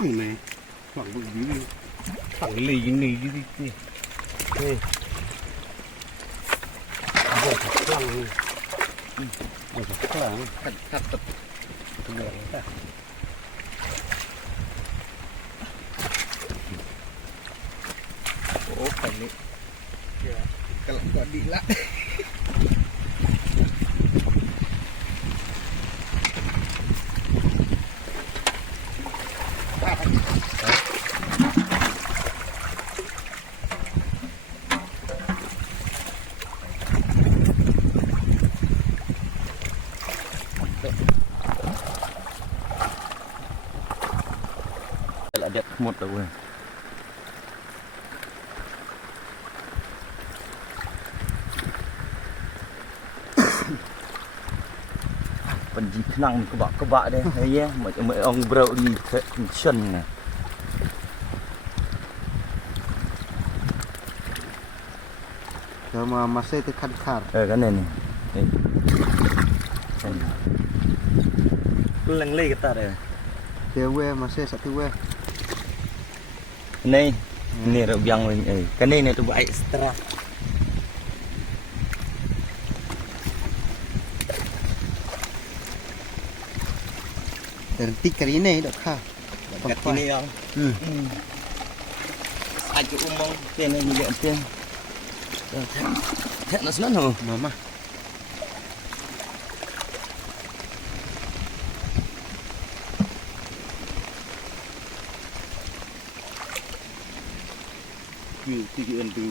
phẳng này phẳng bự dưới phẳng cái lì như này đi đây rồi thật lăng rồi thật lăng thật thật tập oh ini ya kalau nggak dilak ada một rồi penji kenang kebak deh ya macam orang bro di kitchen nè sama masih itu khar cái này nè cứ lăng lê kita deh dewe masih satu we này này rồi yang cái này này tuh buat extra Tertik kali ini dok kah? kat ini yang aja umong tiền này nhiều tiền thẹn nó sẵn hả Mama. Kêu ơn từ